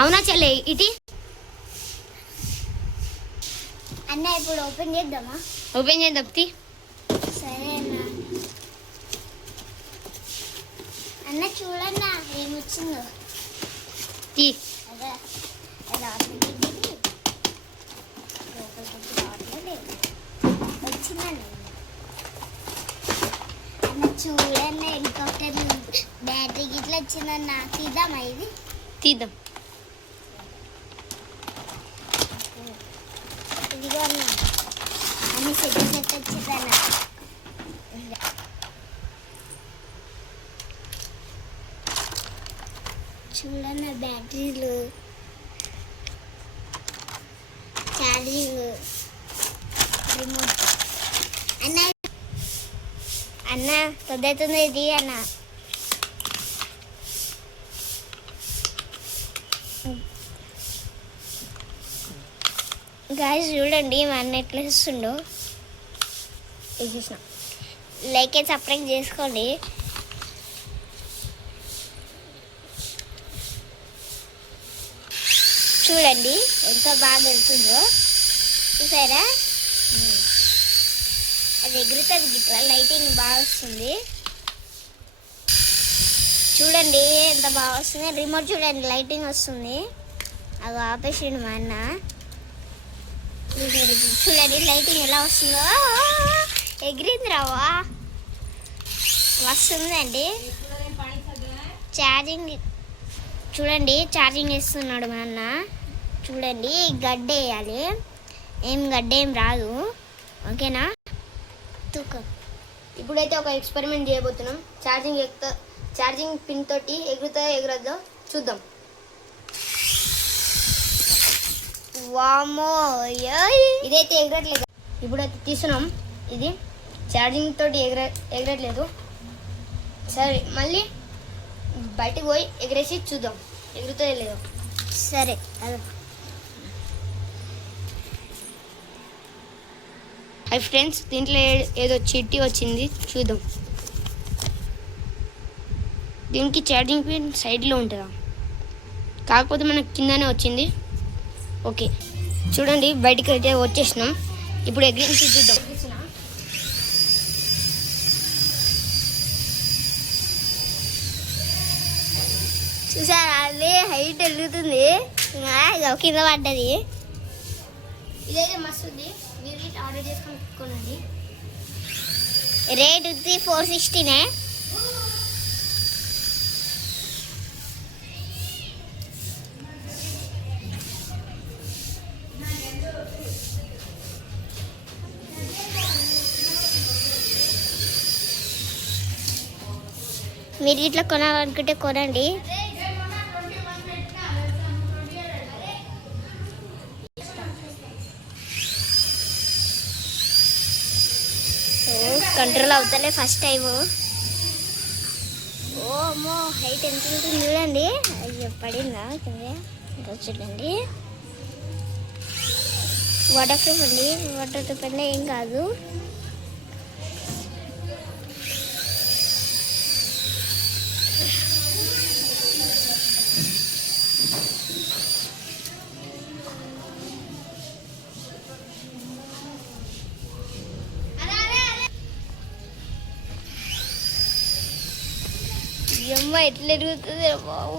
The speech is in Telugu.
అవునా చెల్లె ఇటీ అన్న ఇప్పుడు ఓపెన్ చేద్దామా? ఓపెన్ చేద్దాం తీ. సరే అన్న. అన్న చూడన్నా ఏమొచ్చిందో తీ. అదే వచ్చిందండి. అన్న చూడన్న హెలికాప్టర్ బ్యాటరీ గిట్లా వచ్చిందన్న. తీద్దామా ఇది? తీద్దాం. ఇదిగో అన్న అన్ని సెట్ వచ్చిందన్న. చూడన్న బ్యాటరీలు, ఛార్జింగ్, రిమోట్. అన్న అన్న పెద్దవుతుంది ఇది అన్న. గాయస్ చూడండి మా అన్న ఎట్లా ఇస్తుండో. వేసేసిన లైక్ అండ్ సబ్స్క్రైబ్ చేసుకోండి. చూడండి ఎంత బాగా వెళ్తుందో చూసారా. అది ఎగురుతుంది గిట్లా, లైటింగ్ బాగా వస్తుంది. చూడండి ఎంత బాగా వస్తుంది. రిమోట్ చూడండి లైటింగ్ వస్తుంది. అది ఆపేసిండు మా అన్న. చూడండి లైటింగ్ ఎలా వస్తుందో. ఎగిరింది రావా వస్తుందండి. ఛార్జింగ్ చూడండి, ఛార్జింగ్ వేస్తున్నాడు మా అన్న. చూడండి గడ్డ వేయాలి, గడ్డ ఏం రాదు. ఓకేనా? తూకం. ఇప్పుడైతే ఒక ఎక్స్పెరిమెంట్ చేయబోతున్నాం. ఛార్జింగ్ పిన్ తోటి ఎగురద్దో చూద్దాం. వామో ఇదైతే ఎగరట్లేదు. ఇప్పుడైతే తీస్తున్నాం. ఇది ఛార్జింగ్ తోటి ఎగరట్లేదు. సరే మళ్ళీ బయటకు పోయి ఎగరేసి చూద్దాం ఎగురుతుందో లేదో. సరే హాయ్ ఫ్రెండ్స్, దీంట్లో ఏదో చిట్టి వచ్చింది చూద్దాం. దీనికి ఛార్జింగ్ పిన్ సైడ్లో ఉంటుందా? కాకపోతే మనకు కిందనే వచ్చింది. ఓకే చూడండి బయటికి అయితే వచ్చేసినాం. ఇప్పుడు ఎగిరించి చూద్దాం. చూసారా అది హైట్ వెళ్తుంది, కింద పడ్డది. ఇదైతే మస్తు ఉంది. మీరు ఆర్డర్ చేసుకొని రేట్ ఉంది 460. మీరు ఇట్లా కొనాలనుకుంటే కొనండి. కంట్రోల్ అవుతలే ఫస్ట్ టైము. ఓమో హైట్ ఎంత ఉంటుంది చూడండి. అది పడిందా కింద? చూడండి వాటర్ ప్రూఫ్ అండి. వాటర్ ప్రూఫ్ అంటే ఏం కాదు. అమ్మ ఎట్లా ఎరుగుతుంది బాబు.